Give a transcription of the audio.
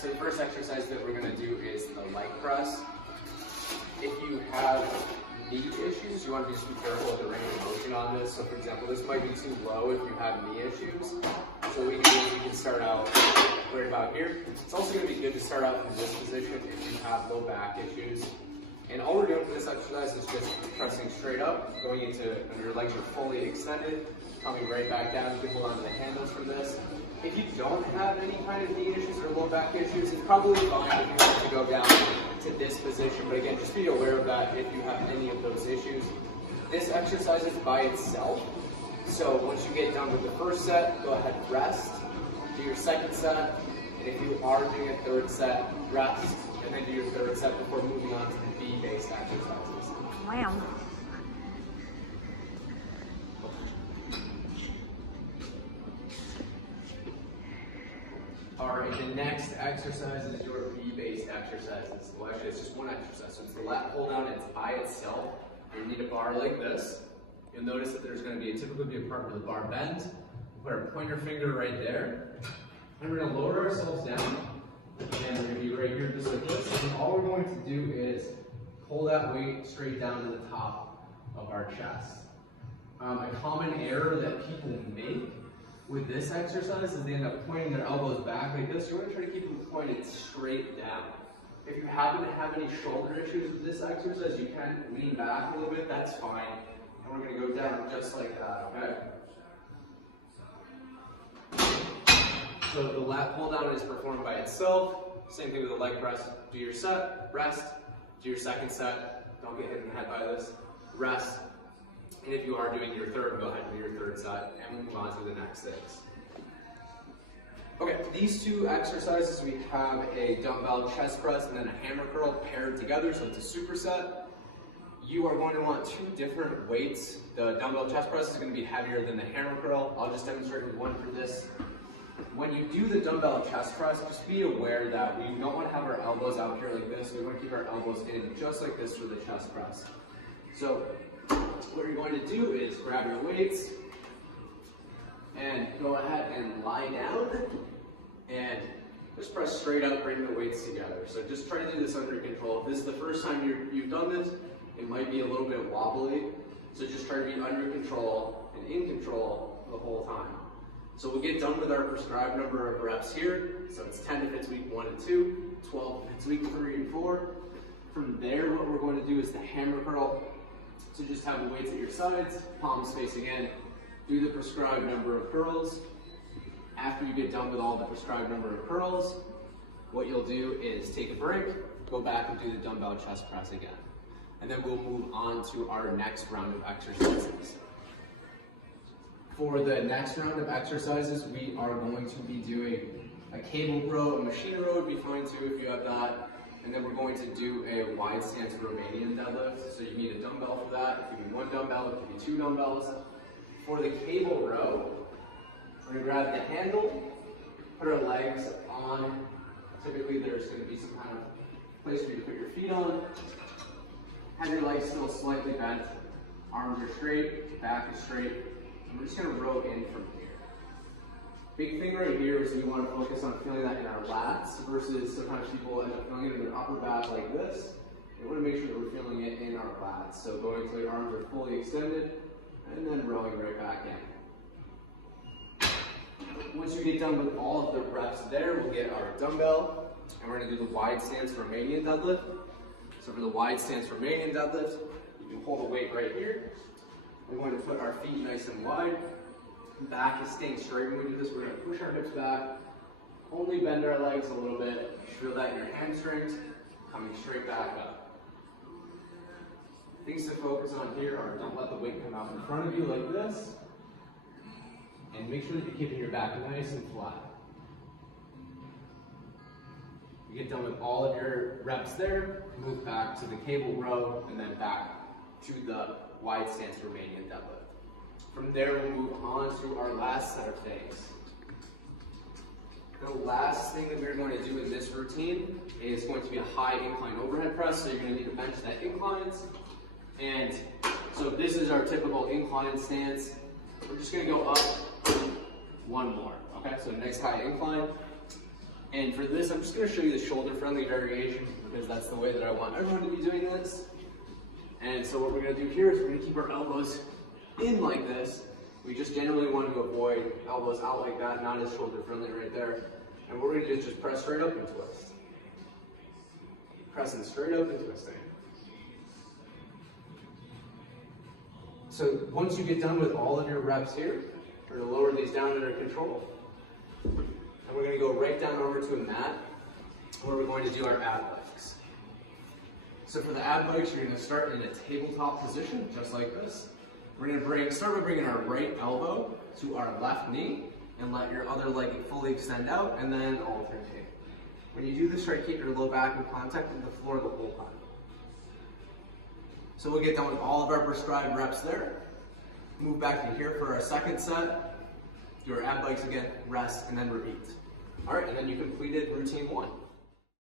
so the first exercise that we're going to do is the leg press. If you have knee issues, you want to just be careful with the range of motion on this. So for example, this might be too low if you have knee issues. So what we can do is we can start out right about here. It's also going to be good to start out from this position if you have low back issues. And all we're doing for this exercise is just pressing straight up, going into when your legs are fully extended, coming right back down. You can hold on to the handles for this. If you don't have any kind of knee issues or low back issues, it's probably fine if you want to go down to this position. But again, just be aware of that if you have any of those issues. This exercise is by itself. So once you get done with the first set, go ahead and rest. Do your second set. And if you are doing a third set, rest. And then do your third set before moving on to the B-based exercises. Wow. Alright, the next exercise is your B-based exercises. Well, actually, it's just one exercise. So it's the lat pull down, and it's by itself. You need a bar like this. You'll notice that there's going to be typically be a part where the bar bends. We'll put our pointer finger right there. And we're going to lower ourselves down. And we're going to be right here just like this. And all we're going to do is pull that weight straight down to the top of our chest. A common error that people make with this exercise is they end up pointing their elbows back like this. You want to try to keep them pointed straight down. If you happen to have any shoulder issues with this exercise, you can lean back a little bit, that's fine. And we're going to go down just like that, okay? So the lat pull down is performed by itself. Same thing with the leg press. Do your set, rest. Do your second set. Don't get hit in the head by this. Rest. And if you are doing your third, go ahead and do your third set, and we'll move on to the next six. Okay, these two exercises, we have a dumbbell chest press and then a hammer curl paired together, so it's a superset. You are going to want two different weights. The dumbbell chest press is going to be heavier than the hammer curl. I'll just demonstrate with one for this. When you do the dumbbell chest press, just be aware that we don't want to have our elbows out here like this. We want to keep our elbows in just like this for the chest press. So what you're going to do is grab your weights and go ahead and lie down and just press straight up, bring the weights together. So just try to do this under control. If this is the first time you've done this, it might be a little bit wobbly. So just try to be under control and in control the whole time. So we'll get done with our prescribed number of reps here. So it's 10 if it's week 1 and 2, 12 if it's week 3 and 4. From there, what we're going to do is the hammer curl. So just have the weights at your sides, palms facing in. Do the prescribed number of curls. After you get done with all the prescribed number of curls, what you'll do is take a break, go back and do the dumbbell chest press again. And then we'll move on to our next round of exercises. For the next round of exercises, we are going to be doing a cable row. A machine row would be fine too if you have that. And then we're going to do a wide stance Romanian deadlift. So you need a dumbbell for that. It could be one dumbbell, it could be two dumbbells. For the cable row, we're going to grab the handle, put our legs on. Typically there's going to be some kind of place for you to put your feet on. Have your legs still slightly bent. Arms are straight, back is straight. And we're just going to row in from here. Big thing right here is we want to focus on feeling that in our lats versus sometimes people end up feeling it in their upper back like this. We want to make sure that we're feeling it in our lats. So going until your arms are fully extended and then rowing right back in. Once you get done with all of the reps there, we'll get our dumbbell and we're going to do the wide stance Romanian deadlift. So for the wide stance Romanian deadlift, you can hold a weight right here. We're going to put our feet nice and wide. Back is staying straight when we do this. We're going to push our hips back, only bend our legs a little bit. Feel that in your hamstrings, coming straight back up. Things to focus on here are don't let the weight come out in front of you like this. And make sure that you're keeping your back nice and flat. You get done with all of your reps there, move back to the cable row, and then back to the wide stance Romanian deadlift. From there, we'll move on to our last set of things. The last thing that we're going to do in this routine is going to be a high incline overhead press. So you're going to need a bench that inclines. And so this is our typical incline stance. We're just going to go up one more. Okay, so next high incline. And for this, I'm just going to show you the shoulder-friendly variation because that's the way that I want everyone to be doing this. And so what we're going to do here is we're going to keep our elbows in like this. We just generally want to avoid elbows out like that, not as shoulder-friendly right there. And what we're going to do is just press straight up and twist. Pressing straight up and twisting. So once you get done with all of your reps here, we're going to lower these down under control. And we're going to go right down over to a mat where we're going to do our ab legs. So for the ab legs, you're going to start in a tabletop position, just like this. We're going to start by bringing our right elbow to our left knee and let your other leg fully extend out and then alternate. When you do this, try to keep your low back in contact with the floor the whole time. So we'll get done with all of our prescribed reps there. Move back to here for our second set. Do our ab legs again, rest, and then repeat. All right, and then you completed routine